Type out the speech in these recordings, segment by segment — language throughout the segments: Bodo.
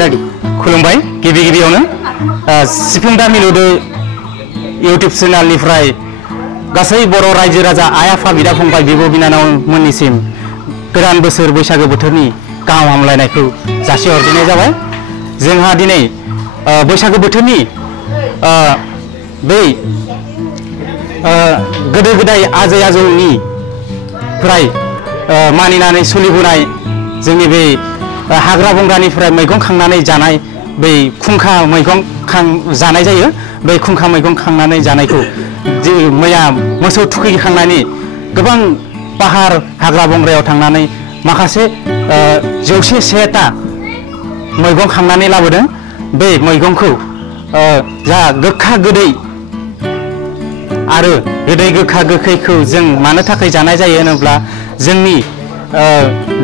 ready. खुलुमबाय गिबि गिबियावनो सिफुं दा मिलौदो YouTube चेनेलनिफ्राय गासै बर' रायजो राजा आइ आफा बिदा फंबाय बिब' बिनानाव मोननिसिम गोदान बोसोर बैसागो बोथोरनि गाहाम हामलायनायखौ जासिहरनाय जाबाय। जोंहा दिनै बैसागो बोथोरनि बै गोदो गोदाय आजै आजौनि फ्राय मानिनानै सोलिबोनाय जोंनि बे हाग्रा बंग्रानिफ्राय मैगं खांनानै जानाय बै खुंखा मैगं जानाय जायो। बै खुंखा मैगं खांनानै जानायखौ मैया मोसौ थुखैखांनानै गोबां पाहार हाग्रा बंग्रायाव थांनानै माखासे 101टा मैगं खांनानै लाबोदों। बे मैगंखौ जा गोखा गोदै आरो गोदै गोखा गोखैखौ जों मानो थाखाय जानाय जायो होनोब्ला जोंनि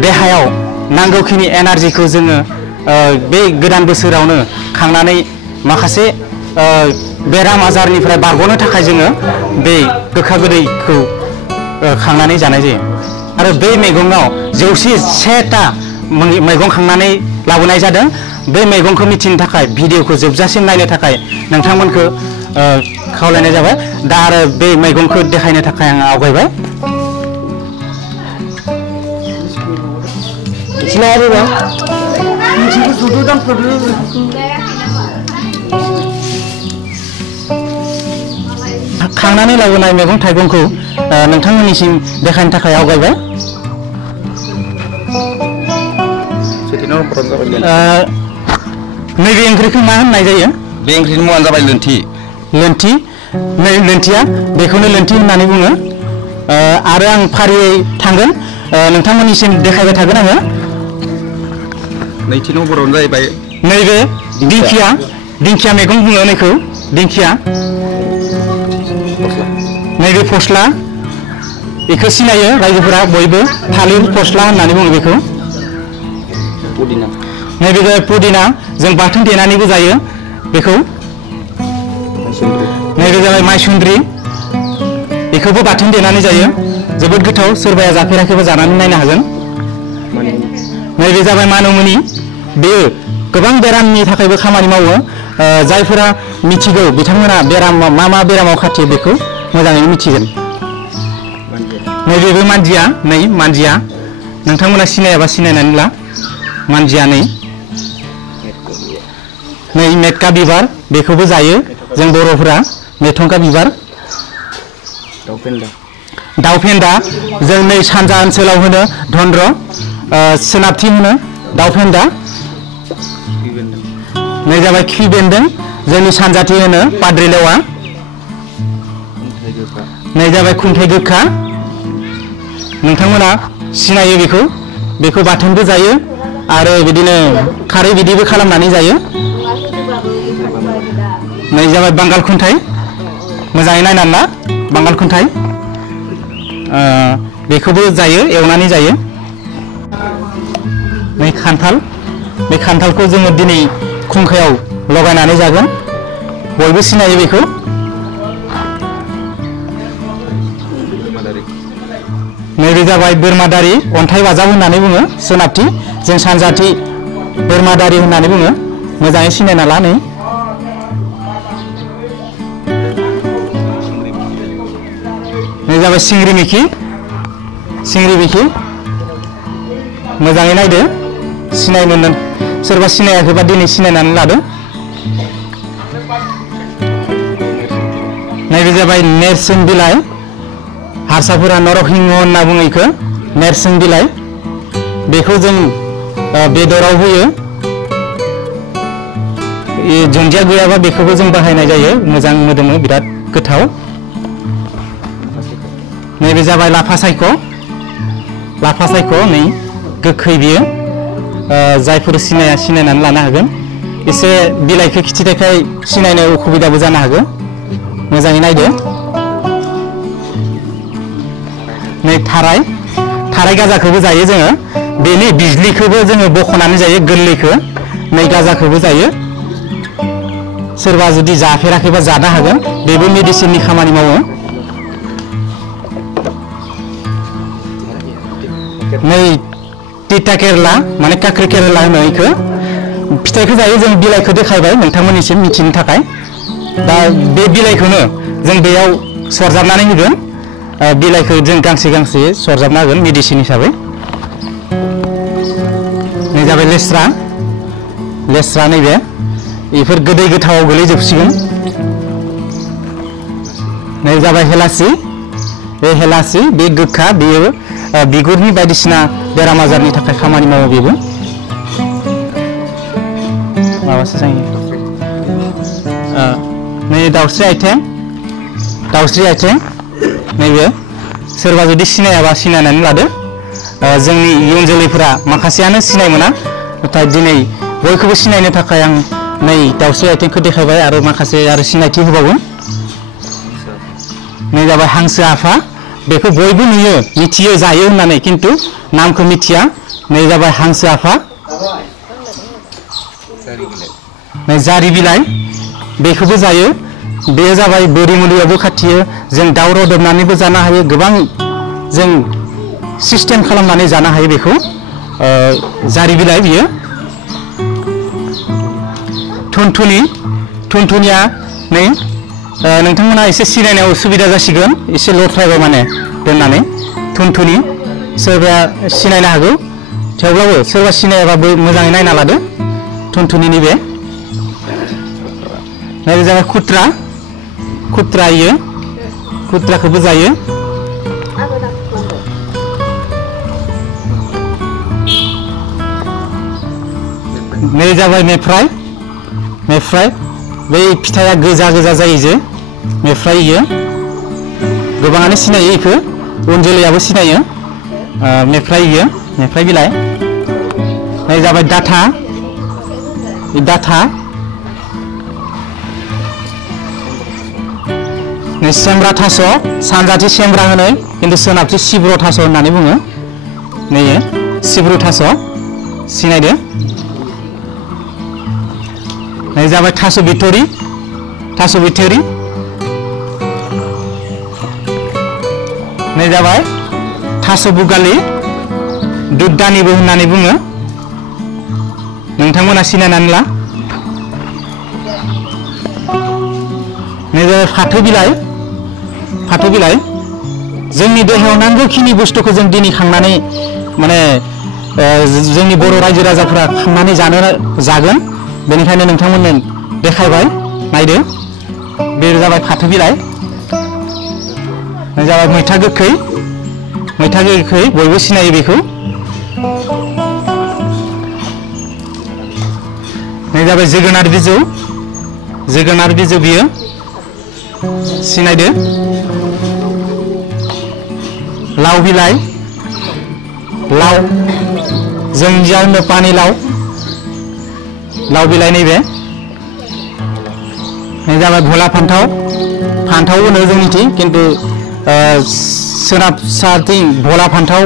देहायाव नांगौखिनि एनार्जिखौ जोङो बे गोदान बोसोरावनो खांनानै माखासे बेराम आजारनिफ्राय बारग'नो थाखाय जोङो बे गोखा गोदैखौ खांनानै जानाय जायो। आरो बे मैगङाव 101टा मैगं खांनानै लाबोनाय जादों। बे मैगंखौ मिथिनो थाखाय भिडिअखौ जोबजासिम नायनो थाखाय नोंथांमोनखौ खावलायनाय जाबाय। दा आरो बे मैगंखौ देखायनो थाखाय आं आवगायबाय। खांनानै लाबोनाय मैगं थाइगंखौ नोंथांमोननिसिम देखायनो थाखाय आवगायबाय। नैबे ओंख्रिखौ मा होननाय जायो? बे ओंख्रिनि मुङानो जाबाय लोन्थि। लोन्थि लोन्थिया बेखौनो लोन्थि होननानै बुङो। आरो आं फारियै थांगोन नोंथांमोननिसिम देखायबाय थागोन आङो। नैथि नम्बरावनो जाहैबाय नैबे दिंखिया दिंखिया मैगं बुङो नैखौ दिंखिया। नैबे फस्ला बेखौ सिनायो रायजोफोरा बयबो थालिर फस्ला होननानै बुङो बेखौ। पुदिना नैबे जाबाय पुदिना जों बाथोन देनानैबो जायो बेखौ। नैबे जाबाय माइसुन्द्रि बेखौबो बाथोन देनानै जायो जोबोद गोथाव। सोरबाया जाफेराखैबा जानानै नायनो हागोन। नैबे जाबाय मानुमुनि बेयो गोबां बेरामनि थाखायबो खामानि मावो। जायफोरा मिथिगौ बिथांमोना बेराम मा बेरामाव खाथियो बेखौ मोजाङैनो मिथिगोन। नैबेबो मानजिया नै मानजिया नोंथांमोना सिनायाबा सिनायनानै ला मानजिया नै मेटका बिबार बेखौबो जायो जों बर'फोरा। मेथंखा बिबार दाउ फेन्दा जों नै सानजा ओनसोलाव होनो धन्द्र सोनाबथि होनो दाउ फेन्दा। नै जाबाय खिफि बेन्दों जोंनि सानजाथि होनो पाद्रिलेवा। नै जाबाय खुन्थाइ गोखा नोंथांमोना सिनायो बेखौ। बेखौ बाथोनबो जायो आरो बिदिनो खारै बिदिबो खालामनानै जायो। नै जाबाय बांगाल खुन्थाइ मोजाङै नायनानै ला बांगाल खुन्थाइ बेखौबो जायो एवनानै जायो। नै खान्थाल बे खान्थालखौ जोङो दिनै खुंखायाव लगायनानै जागोन बयबो सिनायो बेखौ। नैबे जाबाय बोरमादारि अन्थाइ बाजाब होननानै बुङो सोनाबथि जों सानजाथि बोरमादारि होननानै बुङो मोजाङै सिनायना ला। नै जाबाय सिंग्रि मिखि मोजाङै नायदो सिनायनो सोरबा सिनायाखैबा दिनै सिनायनानै लादो। नैबे जाबाय नेरसोन बिलाइ हारसाफोरा नरसिंह होनना बुङो बेखौ नेरसोन बिलाइ। बेखौ जों बेदराव होयो दुन्दिया गैयाबा बेखौबो जों बाहायनाय जायो मोजां मोदोमो बिराद गोथाव। नैबे जाबाय लाफा सायख' नै गोखै बियो जायफोर सिनाया सिनायनानै लानो हागोन। एसे बिलाइखौ खिथिनायखाय सिनायनो उसुबिदाबो जानो हागौ मोजाङै नायदो। नै थाराय गाजाखौबो जायो जोङो बेनि बिज्लिखौबो जोङो बख'नानै जायो गोरलैखौ। नै गाजाखौबो जायो सोरबा जुदि जाफेराखैबा जानो हागोन बेबो मेडिसिननि खामानि मावो। नै तिता केरेला माने काक्रि केरेला होनो बेखौ फिथाइखौ जायो जों बिलाइखौ देखायबाय नोंथांमोननिसिम मिथिनो थाखाय दा बे बिलाइखौनो जों बेयाव सरजाबनानै होगोन बिलाइखौ जों गांसे गांसे सरजाबना होगोन मेडिसिन हिसाबै नै जाबाय लेस्रा नैबे बेफोर गोदै गोथावाव गोलैजोबसिगोन नै जाबाय हेलासि बे गोखा बेयो बिगुरनि बायदिसिना बेराम आजारनि थाखाय खामानि मावो बेबो माबासो जायो नै दाउस्रि आथिं नैबे सोरबा जुदि सिनायाबा सिनायनानै लादो जोंनि इयुन जोलैफोरा माखासेयानो सिनाय मोना नाथाय दिनै बयखौबो सिनायनो थाखाय आं नै दाउस्रि आथिंखौ देखायबाय आरो माखासे आरो सिनायथि होबावगोन नै जाबाय हांसो आफा बेखौ बयबो नुयो मिथियो जायो होननानै खिन्थु नामखौ मिथिया नै जाबाय हांसो आफा नै जारि बिलाइ बेखौबो जायो बे जाबाय बोरि मुलियावबो खाथियो जों दाउ रदबनानैबो जानो हायो गोबां जों सिस्टेम खालामनानै जानो हायो बेखौ जारि बिलाइ बियो थुनथुनिया नै नोंथांमोना एसे सिनायनायाव उसुबिदा जासिगोन एसे लथ्रायबाय माने दोननानै थुनथुनि सोरबाया सिनायनो हागौ थेवब्लाबो सोरबा सिनायाबाबो मोजाङै नायना लादो थुनथुनिनि बे नै जाबाय खुथ्रा इयो खुथ्राखौबो जायो नै जाबाय मेफ्राय बै फिथाइया गोजा जायो जे मेफ्राय इयो गोबाङानो सिनायो इखौ उन जोलैयाबो सिनायो मेफ्राय बिलाइ नै जाबाय डाथा नै सेमब्रा थास' सानजाथि सेमब्रा होनो खिन्थु सोनाबथि सिब्रु थास' होननानै बुङो नै सिब्रु थास' सिनायदो नै जाबाय थास' बिथरि नै जाबाय थास' बुगालि दुधदानिबो होननानै बुङो नोंथांमोना सिनायनानै ला नै जाबाय फाथो बिलाइ जोंनि देहायाव नांगौखिनि बुस्थुखौ जों दिनै खांनानै माने जोंनि बर' रायजो राजाफोरा खांनानै जागोन बेनिखायनो नोंथांमोननो देखायबाय नायदो बे जाबाय फाथो बिलाइ जाबाय मैथा गोखै बयबो सिनायो बेखौ नै जाबाय जोगोनार बिजौ बियो सिनायदो लाव बिलाइ जों जानो पानि लाव बिलाइ नैबे जाबाय भला फान्थाव होनो जोंनिथिं खिन्थु सोनाब साथिं भला फान्थाव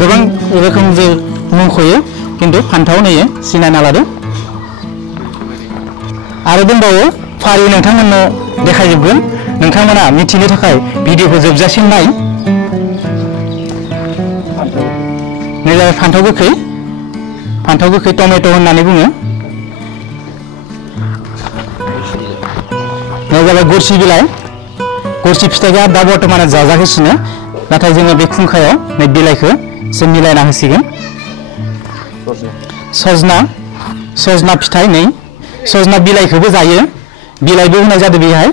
गोबां रोखोमजों मुंख'यो खिन्थु फान्थाव नैयो सिनायना लादो आरो दंबावो फारि नोंथांमोननो देखायजोबगोन नोंथांमोना मिथिनो थाखाय भिडिअखौ जोबजासिम नाय नै जाबाय फान्थाव गोखै टमेट' होननानै बुङो नै जाबाय गरसि फिथाइया दा बर्थमान जाजागासिनो नाथाय जोङो बे खुंखायाव नै बिलाइखौ जों मिलायना होसिगोन सजना फिथाइ नै सजना बिलाइखौबो जायो बिलाइबो होनाय जादों बेहाय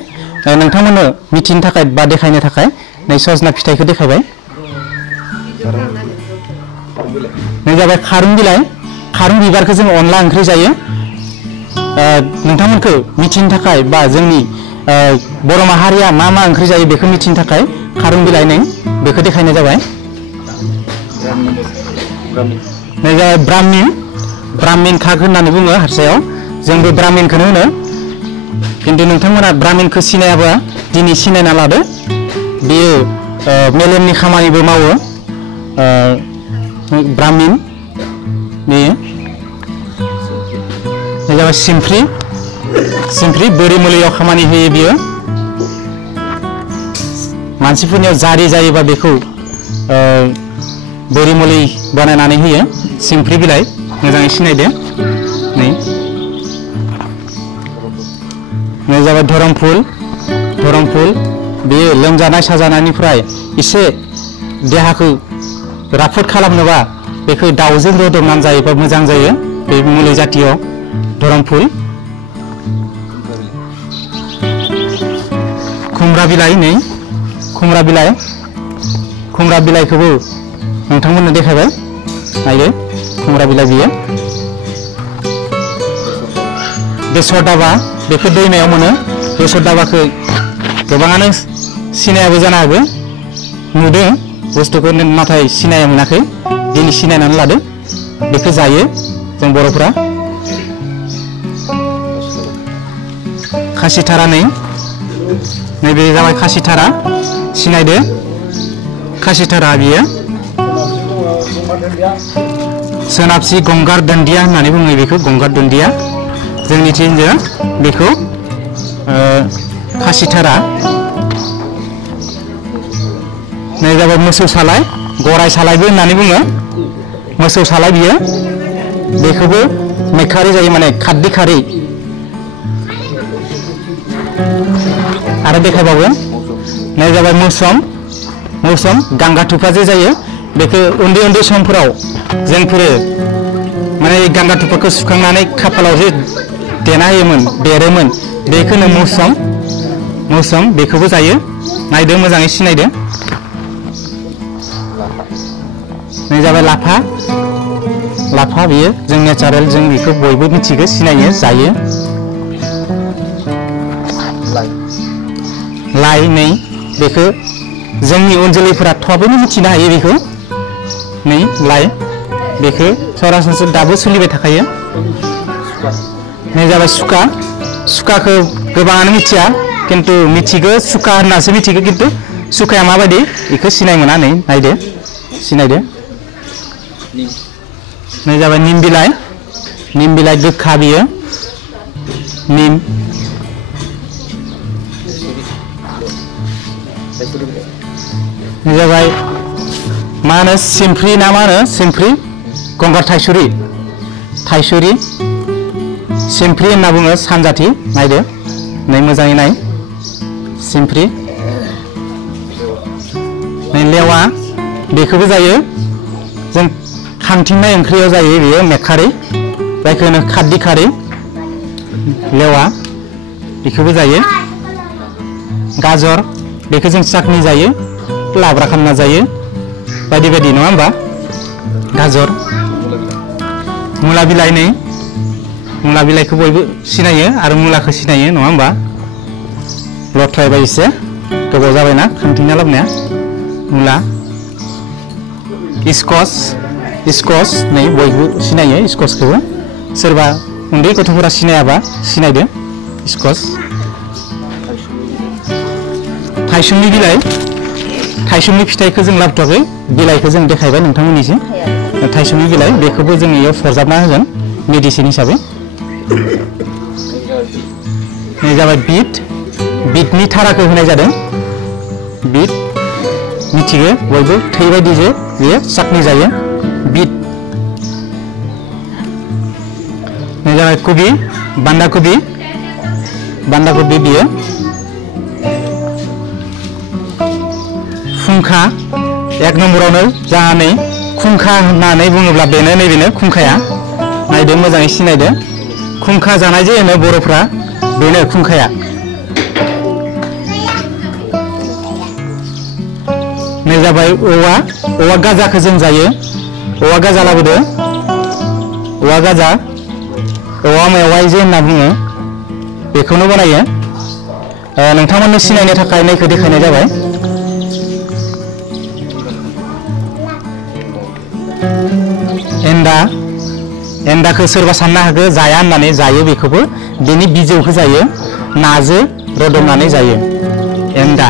नोंथांमोननो मिथिनो थाखाय बा देखायनो थाखाय नै सजना फिथाइखौ देखायबाय नै जाबाय खारुं बिबारखौ जों अनला ओंख्रि जायो नोंथांमोनखौ मिथिनो थाखाय बा जोंनि बर' माहारिया मा ओंख्रि जायो बेखौ मिथिनो थाखाय खारुं बिलाइ नै बेखौ देखायनाय जाबाय नै जाबाय ब्राह्मिन खाग होननानै बुङो हारसायाव जोंबो ब्राह्मिनखौनो होनो खिन्थु नोंथांमोना ब्राह्मिनखौ सिनायाबा दिनै सिनायना लादो बेयो मेलेमनि खामानिबो मावो ब्राह्मिन बेयो जाबाय सिमफ्रि बोरि मुलियाव खामानि होयो बियो मानसिफोरनियाव जारि जायोबा बेखौ बोरि मुलि बानायनानै होयो सिमफ्रि बिलाइ मोजाङै सिनायदो नै नै जाबाय धरमफुल बेयो लोमजानाय साजानायनिफ्राय एसे देहाखौ राफोद खालामनोबा बेखौ दाउजों रुदबनानै जायोबा मोजां जायो बे मुलि जातियाव धरमफुल खुमब्रा बिलाइ नै खुमब्रा बिलाइखौबो नोंथांमोननो देखायबाय नायदो खुमब्रा बिलाइ बियो बेसर दाबा बेखौ दैमायाव मोनो बेसर दाबाखौ गोबाङानो सिनायाबो जानो हागौ नुदों बुस्थुखौ नाथाय सिनाया मोनाखै दिनै सिनायनानै लादो बेखौ जायो जों बर'फोरा खासिथारा नैबे जाबाय खासिथारा सिनायदो खासिथारा बियो सोनाबसि गंगार दुन्दिया होननानै बुङो बेखौ गंगार दुन्दिया जोंनिथिं बेखौ खासिथारा नै जाबाय मोसौ सालाय गराय सालायबो होननानै बुङो मोसौ सालाय बियो बेखौबो मैखारि जायो माने खारदै खारै आरो देखायबावो नै जाबाय मौसम गांगा थुफा जे जायो बेखौ उन्दै समफोराव जोंफोरो माने गांगा थुफाखौ सुखांनानै खाफालाव जे देना होयोमोन देरोमोन बेखौनो मौसम बेखौबो जायो नायदो मोजाङै सिनायदो नै जाबाय लाफा बियो जों नेचारेल जों बेखौ बयबो मिथिगौ सिनायो जायो लाइ नै बेखौ जोंनि उन जोलैफोरा थाबैनो मिथिनो हायो बेखौ नै लाइ बेखौ सरासनस्रा दाबो सोलिबाय थाखायो नै जाबाय सुखाखौ गोबाङानो मिथिया किन्तु मिथिगौ सुखा होननासो मिथिगौ किन्तु सुखाया माबायदि बेखौ सिनाय मोना नै नायदो सिनायदो नै जाबाय निम बिलाइ गोखा बियो निम नै जाबाय मा होनो सिमफ्रि ना मा होनो सिमफ्रि गंगार थाइसुरि सिमफ्रि होनना बुङो सानजाथि नायदो नै मोजाङै नाय सिमफ्रि नै लेवा बेखौबो जायो जों खांथिंनाय ओंख्रियाव जायो बेयो मेखारि जायखौ होनो खारदै खारै लेवा बेखौबो जायो गाजर बेखौ जों चाटनि जायो लाब्रा खालामना जायो बायदि बायदि नङा होमबा गाजर मुला बिलाइ नै मुला बिलाइखौ बयबो सिनायो आरो मुलाखौ सिनायो नङा होमबा लथ्रायबाय एसे गोबाव जाबायना खांथिंना लाबोनाया मुला स्कस नै बयबो सिनायो स्कसखौबो सोरबा उन्दै गथ'फोरा सिनायाबा सिनायदो स्कस थाइसुमनि फिथाइखौ जों लाबोथ'वाखै बिलाइखौ जों देखायबाय नोंथांमोननिसिम थाइसुमनि बिलाइ बेखौबो जों इयाव सरजाबना होगोन मेडिसिन हिसाबै नै जाबाय बिटनि थाराखौ होनाय जादों बिट मिथिगौ बयबो थै बायदि जे बेयो चाटनि जायो बिट नै जाबाय बान्दा कबि बियो खुंखा एक नम्बरावनो जानानै खुंखा होननानै बुङोब्ला बेनो खुंखाया नायदो मोजाङै सिनायदो खुंखा जानाय जे होनो बर'फ्रा बेनो खुंखाया नै जाबाय औवा गाजाखौ जों जायो औवा गाजा लाबोदो औवा मेवाइ जे होनना बुङो बेखौनो बानायो नोंथांमोननो सिनायनो थाखाय नैखौ देखायनाय जाबाय एन्दाखौ सोरबा साननो हागौ जाया होननानै जायो बेखौबो बेनि बिजौखौ जायो नाजों रदबनानै जायो एन्दा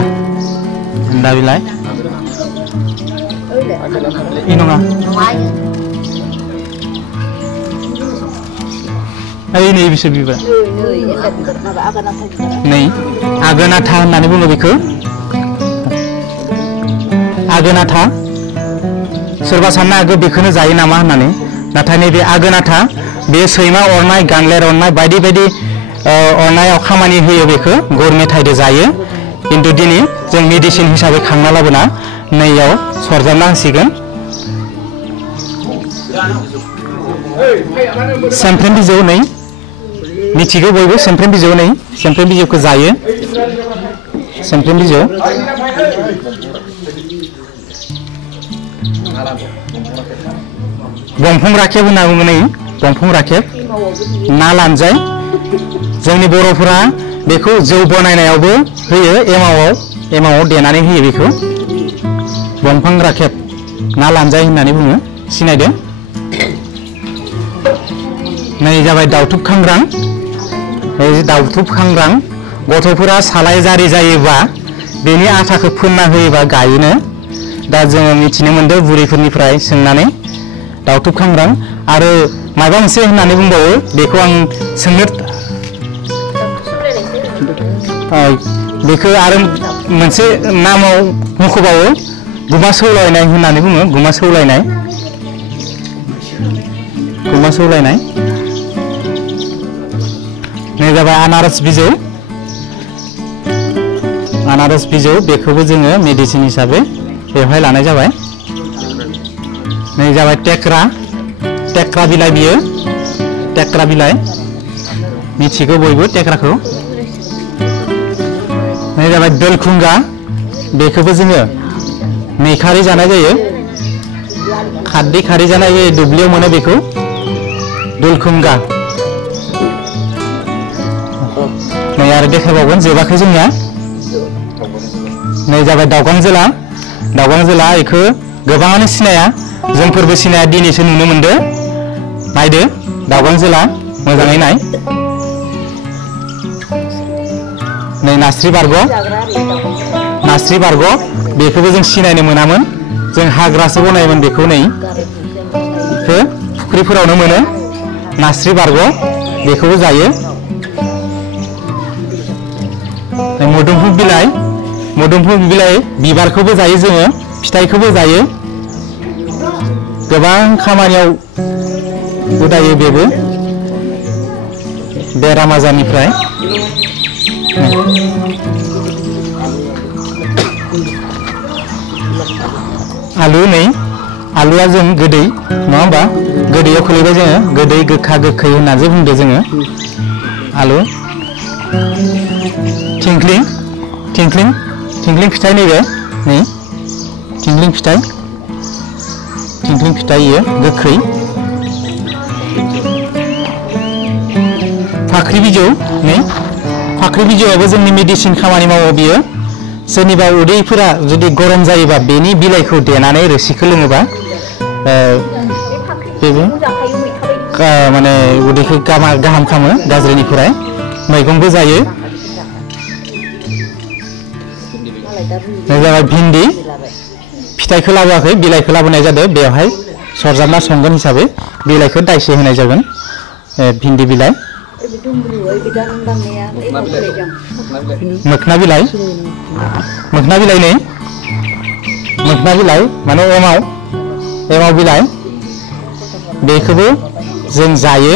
बिलाइ नङा नै बिसोर बिबार नै आगोनाथा होननानै बुङो बेखौ आगोनाथा सोरबा साननो हागौ बेखौनो जायो नामा होननानै नाथाय नैबे आगोनाथा बे सैमा अरनाय गांलेर अरनाय बायदि बायदि अरनायाव खामानि होयो बेखौ गुर मेथाइजों जायो खिन्थु दिनै जों मेडिसिन हिसाबै खांना लाबोना नैयाव सरजाबना होसिगोन सेमफ्रेम बिजौ नै मिथिगौ बयबो सेमफ्रेम बिजौ नै सेमफ्रेम बिजौखौ जायो सेमफ्रेम बिजौ दंफां राखेब होनना बुङो नै दंफां राखेब ना लानजाय जोंनि बर'फोरा बेखौ जौ बनायनायावबो होयो एमावआव देनानै होयो बेखौ दंफां राखेब ना लानजाय होननानै बुङो सिनायदों नै जाबाय दाउथुब खांग्रां दाउथुब खांग्रां गथ'फोरा सालाय जारि जायोबा बेनि आटाखौ फोनना होयोबा गायोनो दा जोङो मिथिनो मोनदों बुरैफोरनिफ्राय सोंनानै दाउथुब खांग्रां आरो माबा मोनसे होननानै बुंबावो बेखौ आं सोंनो बेखौ आरो मोनसे नामाव मुख'बावो गुमा सौलायनाय होननानै बुङो गुमा सौलायनाय नै जाबाय आनारस बिजौ बेखौबो जोङो मेडिसिन हिसाबै बेवहाय लानाय जाबाय नै जाबाय टेक्रा बिलाइ बियो टेक्रा बिलाइ मिथिगौ बयबो टेक्राखौ नै जाबाय दोलखुंगा बेखौबो जोङो मैखारि जानाय जायो खारदै जानाय जायो दुब्लियाव मोनो बेखौ दोलखुंगा नै आरो देखायबावगोन जोबाखै जोंनिया नै जाबाय दाउगांजोला बेखौ गोबाङानो सिनाया जोंफोरबो सिनाया दिनैसो नुनो मोनदों नायदो दाउगांजोला मोजाङै नाय नै नास्रि बारग' बेखौबो जों सिनायनो मोनामोन जों हाग्रासो बनायोमोन बेखौ नै बेखौ फुख्रिफोरावनो मोनो नास्रि बारग' बेखौबो जायो मोदोमफुल बिलाइ बिबारखौबो जायो जोङो फिथाइखौबो जायो गोबां खामानियाव उदायो बेबो बेराम आजारनिफ्राय आलु नै आलुआ जों गोदै नङा होमबा गोदैयाव खोलैबाय जोङो गोदै गोखा गोखै होननानै बुंदो जोङो आलु थिंख्लिं फिथाइ नैबे नै थिंख्लिं फिथाइ इयो गोखै फाख्रि बिजौआबो जोंनि मेडिसिन खामानि मावो बियो सोरनिबा उदैफोरा जुदि गरम जायोबा बेनि बिलाइखौ देनानै रोसिखौ लोङोबा बेबो माने उदैखौ गाहाम खालामो गाज्रिनिफ्राय मैगंबो जायो जाबाय भिन्दि फिथाइखौ लाबोआखै बिलाइखौ लाबोनाय जादों बेवहाय सरजाबना संगोन हिसाबै बिलाइखौ दाइसे होनाय जागोन भिन्दि बिलाइ मोखना बिलाइ माने एमाव बिलाइ बेखौबो जों जायो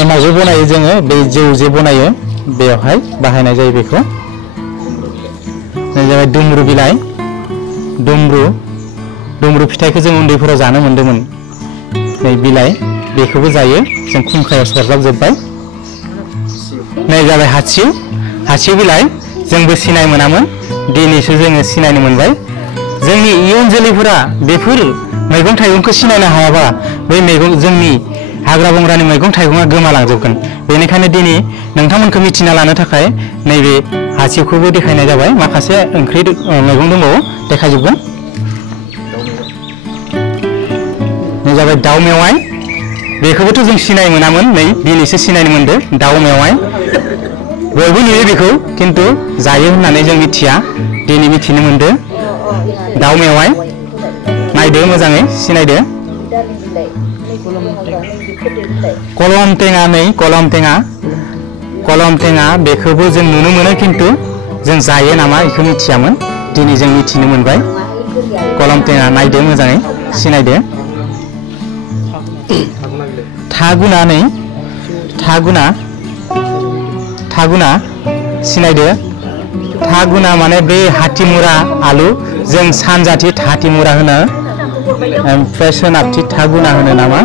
एमावजों बनायो जोङो बे जौ जे बनायो बेवहाय बाहायनाय जायो बेखौ जाबाय दुम्रु बिलाइ दुम्रु फिथाइखौ जों उन्दैफोराव जानो मोन्दोंमोन नै बिलाइ बेखौबो जायो जों खुंखायाव सरजाबजोब्बाय नै जाबाय हासिउ बिलाइ जोंबो सिनाय मोनामोन दिनैसो जोङो सिनायनो मोनबाय जोंनि इयुन जोलैफोरा बेफोर मैगं थाइगंखौ सिनायनो हायाबा बै जोंनि हाग्रा बंग्रानि मैगं थाइगङा गोमालांजोबगोन बेनिखायनो दिनै नोंथांमोनखौ मिथिना लानो थाखाय नैबे हासिउखौबो देखायनाय जाबाय माखासे ओंख्रि मैगं दंबावो देखायजोबगोन नै जाबाय दाउ मेवाइ बेखौबोथ' जों सिनाय मोनामोन नै दिनैसो सिनायनो मोनदों दाउ मेवाइ बयबो नुयो बेखौ खिन्थु जायो होननानै जों मिथिया दिनै मिथिनो मोनदों दाउ मेवाइ नायदो मोजाङै सिनायदो कलम टेङा बेखौबो जों नुनो मोनो खिन्थु जों जायो नामा बेखौ मिथियामोन दिनै जों मिथिनो मोनबाय कलम टेङा नायदो मोजाङै सिनायदो थागुना सिनायदो थागुना माने बे हाथिमुरा आलु जों सानजाथि हाथिमुरा होनो ओमफ्राय सोनाबथि थागुना होनो नामा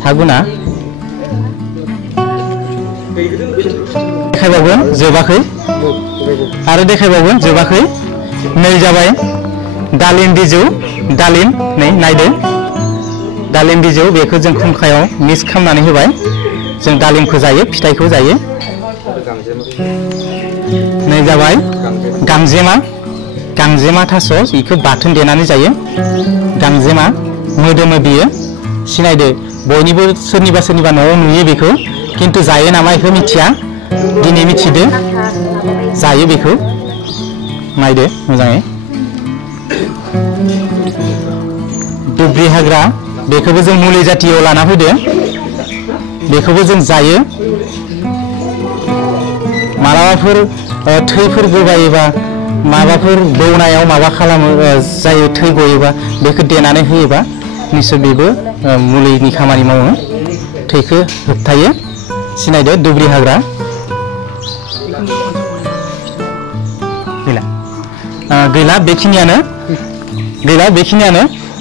थागुना देखायबावगोन जोबाखै आरो देखायबावगोन जोबाखै नै जाबाय दालिम बिजौ दालिम नै नायदो दालिम बिजौ बेखौ जों खुंखायाव मिक्स खालामनानै होबाय जों दालिमखौ जायो फिथाइखौ जायो नै जाबाय गांजेमा थास' बेखौ बाथोन देनानै जायो गांजेमा मोदोमो बियो सिनायदो बयनिबो सोरनिबा न'आव नुयो बेखौ किन्तु जायो नामा बेखौ मिथिया दिनै मिथिदो जायो बेखौ नायदो मोजाङै दुब्रि हाग्रा बेखौबो जों मुलि जातियाव लाना फैदो बेखौबो जों जायो मालाबाफोर थैफोर गोबायोबा माबाफोर बौनायाव माबा खालामो जायो थै गयोबा बेखौ देनानै होयोबा निश्चय बेबो मुलिनि खामानि मावो थैखौ होबथायो सिनायदो दुब्रि हाग्रा गैला बेखिनियानो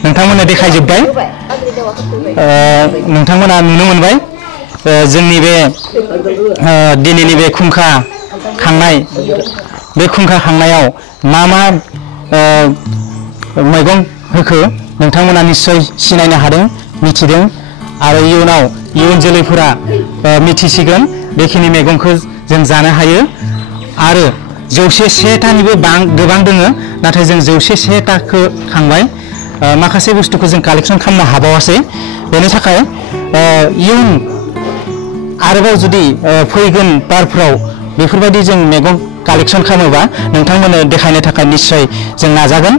नोंथांमोना देखायजोब्बाय नोंथांमोना नुनो मोनबाय जोंनि बे दिनैनि बे खुंखा खांनाय बे खुंखा खांनायाव मा मैगं होखो नोंथांमोना निश्चय सिनायनो हादों मिथिदों आरो इयुन जोलैफोरा मिथिसिगोन बेखिनि मैगंखौ जों जानो हायो आरो 101तानिबो गोबां दोङो नाथाय जों 101ताखौ खांबाय माखासे बुस्थुखौ जों कालेक्सन खालामनो हाबावासै बेनि थाखाय इयुन आरोबाव जुदि फैगोन बारफ्राव बेफोरबायदि जों मैगं कालेक्सन खालामोबा नोंथांमोननो देखायनो थाखाय निश्चय जों नाजागोन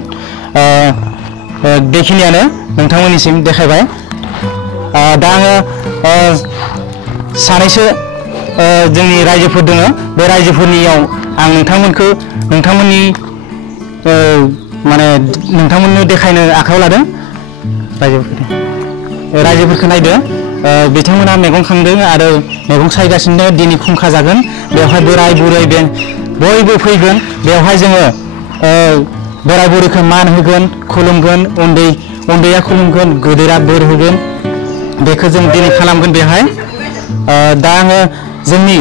बेखिनियानो नोंथांमोननिसिम देखायबाय दा आङो सानैसो जोंनि रायजोफोर दङ बे रायजोफोरनियाव आं नोंथांमोननि माने नोंथांमोननो देखायनो आखायाव लादों रायजोफोरखौ नायदो बिथांमोना मैगं खांदों आरो मैगं सायगासिनो दिनै खुंखा जागोन बेवहाय बोराय बुरै बयबो फैगोन बेवहाय जोङो बोराय बुरैखौ मान होगोन खुलुमगोन उन्दैया खुलुमगोन गोदोरा बोर होगोन बेखौ जों दिनै खालामगोन बेवहाय दा आङो जोंनि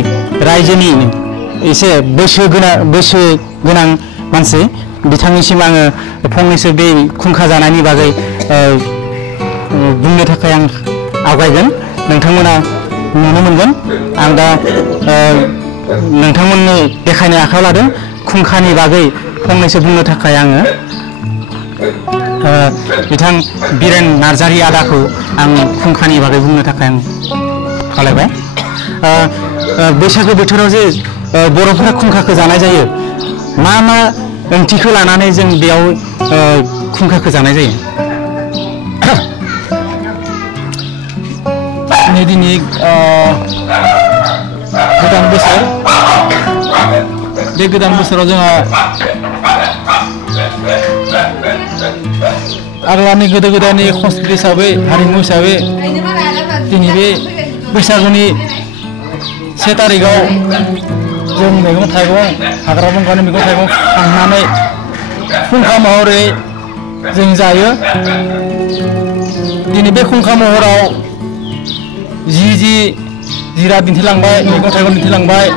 रायजोनि एसे बैसो गोनां मानसि बिथांनिसिम आङो फंनैसो बे खुंखा जानायनि बागै बुंनो थाखाय आं आवगायगोन नोंथांमोना नुनो मोनगोन आं दा नोंथांमोननो देखायनो आखायाव लादों खुंखानि बागै फंनैसो बुंनो थाखाय आङो बिथां बिरेन नार्जारि आदाखौ आं खुंखानि बागै बुंनो थाखाय आं खावलायबाय बैसागो बोथोराव जे बर'फोरा खुंखाखौ जानाय जायो मा ओंथिखौ लानानै जों बेयाव खुंखाखौ जानाय जायो दिनै गोदान बोसोर बे गोदान बोसोराव जोंहा आगोलनि गोदो गोदायनि संस्कृति हिसाबै हारिमु हिसाबै दिनै बे बैसागुनि 1 तारिखआव जों मैगं थाइगं हाग्रा बंग्रानि मैगं थाइगं खांनानै खुंखा महरै जों जायो दिनै बे खुंखा महराव जिरा दिन्थिलांबाय मैगं थाइगं दिन्थिलांबाय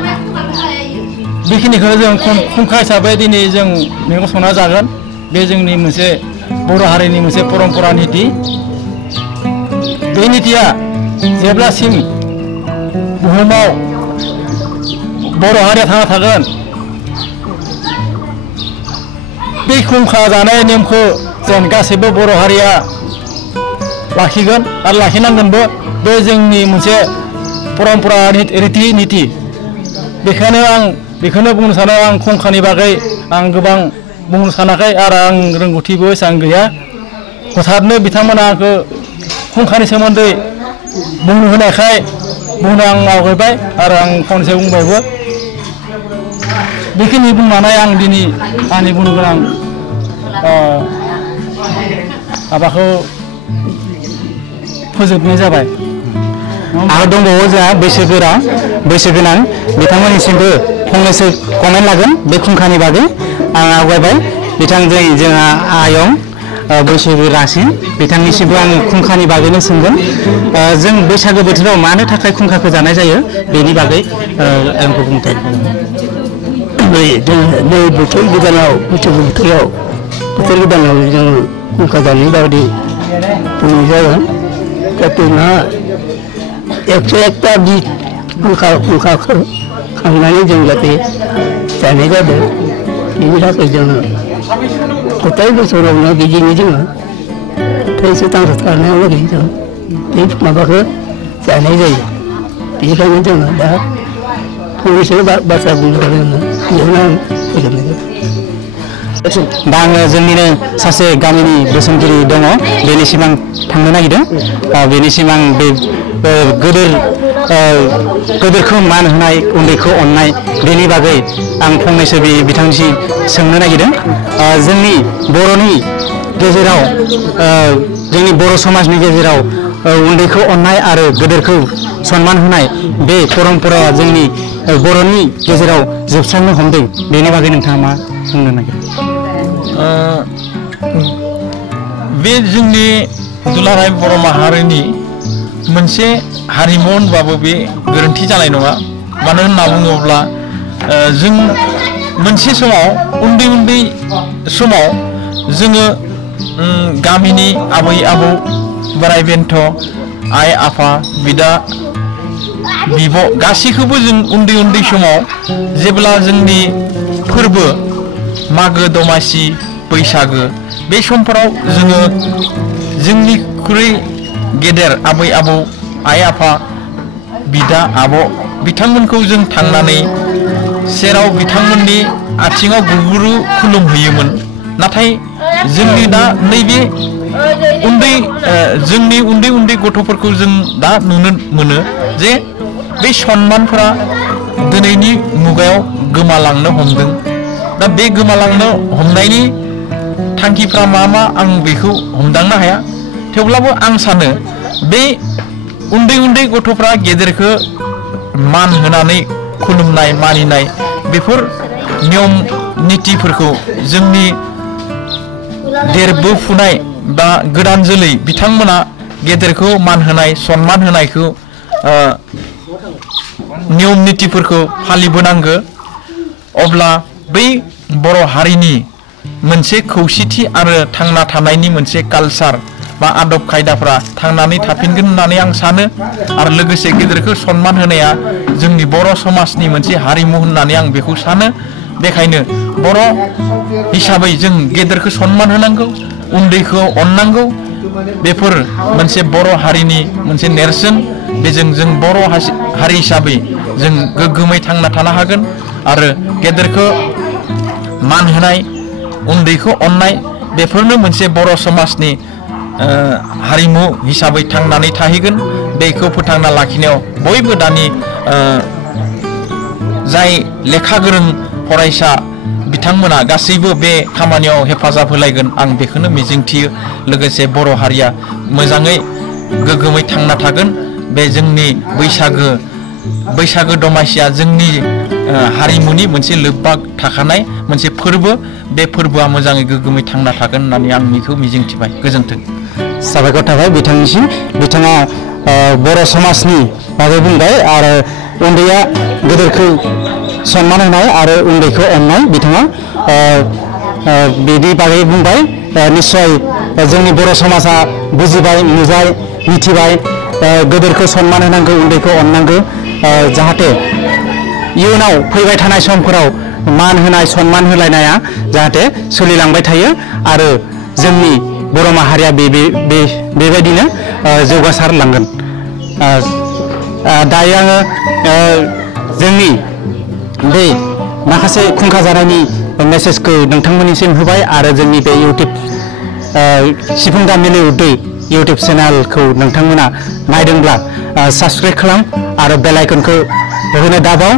बेखिनिखौ जों खुंखा हिसाबै दिनै जों मैगं संना जागोन बे जोंनि मोनसे बर' हारिनि मोनसे परम्परा नीति बे नीतिया जेब्लासिम बुहुमाव बर' हारिया थांना थागोन बे खुंखा जानाय नेमखौ जों गासैबो बर' हारिया लाखिगोन आरो लाखिनांगोनबो बे जोंनि मोनसे परम्परा रीति नीति बेखायनो आं बेखौनो बुंनो सानो आं खुंखानि बागै आं गोबां बुंनो सानाखै आरो आं रोंगौथिबो एसेबां गैया हथादनो बिथांमोना आंखौ खुंखानि सोमोन्दै बुंनो होनायखाय बुंनो आं आवगायबाय आरो आं फंनैसो बुंबायबो बेखिनि बुंनानै आं दिनै आंनि बुंनो गोनां माबाखौ फोजोबनाय जाबाय आरो दंबावो जोंहा बैसोगोनां बिथांमोननिसिमबो फंनैसो कमेन्ट लागोन बे खुंखानि बागै आं आवगायबाय जोंहा आयं बैसोगोरासिन बिथांनिसिमबो आं खुंखानि बागैनो सोंगोन जों बैसागो बोथोराव मानो थाखाय खुंखाखौ जानाय जायो बेनि बागै आंखौ बुंथाय बोथोर गोदानाव जों खुंखा जानाय बायदि बुंनाय जागोन जोंहा 101टा बिद खुंखाखौ खांनानै जों जाहाथे जानाय जादों बेनि थाखाय जोङो गथाय बोसोरावनो बिदिनो जोङो थैसे थांना थानायावलागै जों बे माबाखौ जानाय जायो बेनिखायनो जोङो दा फंनैसो बाथ्रा बुंनो थाखाय बेयावनो आं फोजोबनाय दा आङो जोंनिनो सासे गामिनि बोसोनगिरि दङ बेनिसिम आं थांनो नागिरदों बेनिसिम आं बे गोदोरखौ मान होनाय उन्दैखौ अननाय बेनि बागै आं फंनैसो बिथांनिसिम सोंनो नागिरदों जोंनि बर'नि गेजेराव जोंनि बर' समाजनि गेजेराव उन्दैखौ अननाय आरो गोदोरखौ सन्मान होनाय बे परम्पराया जोंनि बर'नि गेजेराव जोबस्रांनो हमदों बेनि बागै नोंथाङा मा बुंनो नागिरो बे जोंनि दुलाराय बर' माहारिनि मोनसे हारिमु होनबाबो बे गोरोन्थि जानाय नङा मानो होनना बुङोब्ला जों मोनसे समाव उन्दै समाव जोङो गामिनि आबै आबौ बोराइ बेन्थ आइ आफा बिदा बिब' गासैखौबो जों उन्दै समाव जेब्ला जोंनि फोरबो मागो दमासि बैसागो बे समफोराव जोङो जोंनिख्रुइ गेदेर आबै आबौ आइ आफा बिदा आब' बिथांमोनखौ जों थांनानै सेराव बिथांमोननि आथिङाव गुगुरु खुलुमहैयोमोन नाथाय जोंनि दा नैबे जोंनि उन्दै गथ'फोरखौ जों दा नुनो मोनो जे बे सन्मानफोरा दिनैनि मुगायाव गोमालांनो हमदों दा बे गोमालांनो हमनायनि थांखिफ्रा मा आं बेखौ हमदांनो हाया थेवब्लाबो आं सानो बे उन्दै गथ'फ्रा गेदेरखौ मान होनानै खुलुमनाय मानिनाय बेफोर नियम नितिफोरखौ जोंनि देरबोफुनाय बा गोदान जोलै बिथांमोना गेदेरखौ मान होनाय सन्मान होनायखौ नियम नितिफोरखौ फालिबोनांगौ अब्ला बै बर' हारिनि मोनसे खौसेथि आरो थांना थानायनि मोनसे कालचार बा आदब खायदाफ्रा थांनानै थाफिनगोन होननानै आं सानो आरो लोगोसे गेदेरखौ सन्मान होनाया जोंनि बर' समाजनि मोनसे हारिमु होननानै आं बेखौ सानो बेखायनो बर' हिसाबै जों गेदेरखौ सन्मान होनांगौ उन्दैखौ अननांगौ बेफोर मोनसे बर' हारिनि मोनसे नेरसोन बेजों जों बर' हारि हिसाबै जों गोग्गोमै थांना थानो हागोन आरो गेदेरखौ मान होनाय उन्दैखौ अननाय बेफोरनो मोनसे बर' समाजनि हारिमु हिसाबै थांनानै थाहैगोन बेखौ फोथांना लाखिनायाव बयबो दानि जाय लेखा गोरों फरायसा बिथांमोना गासैबो बे खामानियाव हेफाजाब होलायगोन आं बेखौनो मिजिंथियो लोगोसे बर' हारिया मोजाङै गोग्गोमै थांना थागोन बे जोंनि बैसागो दमासिया जोंनि हारिमुनि मोनसे लोब्बा थाखानाय मोनसे फोरबो बे फोरबोआ मोजाङै गोग्गोमै थांना थागोन होननानै आं बेखौ मिजिंथिबाय गोजोन्थों साबायखर थाबाय बिथांनिसिम बिथाङा बर' समाजनि बागै बुंबाय आरो उन्दैया गेदेरखौ सन्मान होनाय आरो उन्दैखौ अननाय बिथाङा बिदि बागै बुंबाय निश्चय जोंनि बर' समाजा बुजिबाय नुबाय मिथिबाय गेदेरखौ सन्मान होनांगौ उन्दैखौ अननांगौ जाहाथे इयुनाव फैबाय थानाय समफोराव मान होनाय सन्मान होलायनाया जाहाथे सोलिलांबाय थायो आरो जोंनि बर' माहारिया बेबायदिनो जौगासारलांगोन दायो आङो जोंनि बे माखासे खुंखा जानायनि मेसेजखौ नोंथांमोननिसिम होबाय आरो जोंनि बे सिफुं दामनानै उदै इउटिउब चेनेलखौ नोंथांमोना नायदोंब्ला साबस्क्राइब खालाम आरो बेल आइकनखौ होनो दाबाव